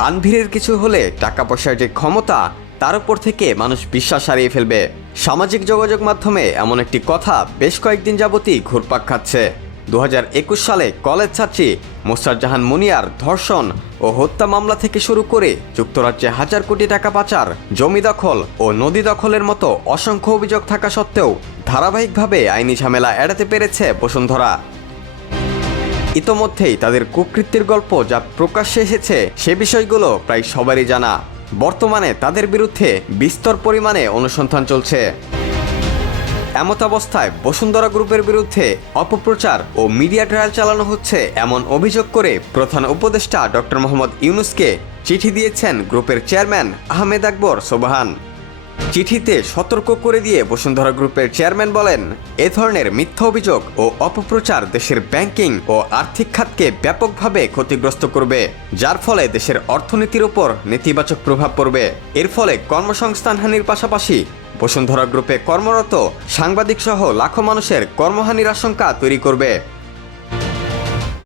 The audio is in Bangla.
আনভিরের কিছু হলে টাকা পয়সার যে ক্ষমতা, তার উপর থেকে মানুষ বিশ্বাস হারিয়ে ফেলবে। সামাজিক যোগাযোগ মাধ্যমে এমন একটি কথা বেশ কয়েকদিন যাবতই ঘুরপাক খাচ্ছে। দু হাজার একুশ সালে কলেজ ছাত্রী মোস্তার জাহান মুনিয়ার ধর্ষণ ও হত্যা মামলা থেকে শুরু করে যুক্তরাজ্যে হাজার কোটি টাকা পাচার, জমি দখল ও নদী দখলের মতো অসংখ্য অভিযোগ থাকা সত্ত্বেও ধারাবাহিকভাবে আইনি ঝামেলা এড়াতে পেরেছে বসুন্ধরা। ইতোমধ্যেই তাদের কুকৃত্যের গল্প যা প্রকাশ্যে এসেছে, সে বিষয়গুলো প্রায় সবারই জানা। বর্তমানে তাদের বিরুদ্ধে বিস্তর পরিমাণে অনুসন্ধান চলছে। এমত অবস্থায় বসুন্ধরা গ্রুপের বিরুদ্ধে অপপ্রচার ও মিডিয়া ট্রায়াল চালানো হচ্ছে এমন অভিযোগ করে প্রধান উপদেষ্টা ডক্টর মোহাম্মদ ইউনুসকে চিঠি দিয়েছেন গ্রুপের চেয়ারম্যান আহমেদ আকবর সোবাহান। চিঠিতে সতর্ক করে দিয়ে বসুন্ধরা গ্রুপের চেয়ারম্যান বলেন, এ ধরনের মিথ্যা অভিযোগ ও অপপ্রচার দেশের ব্যাংকিং ও আর্থিক খাতকে ব্যাপকভাবে ক্ষতিগ্রস্ত করবে, যার ফলে দেশের অর্থনীতির উপর নেতিবাচক প্রভাব পড়বে। এর ফলে কর্মসংস্থানহানির পাশাপাশি বসুন্ধরা গ্রুপে কর্মরত সাংবাদিক সহ লাখো মানুষের কর্মহানির আশঙ্কা তৈরি করবে।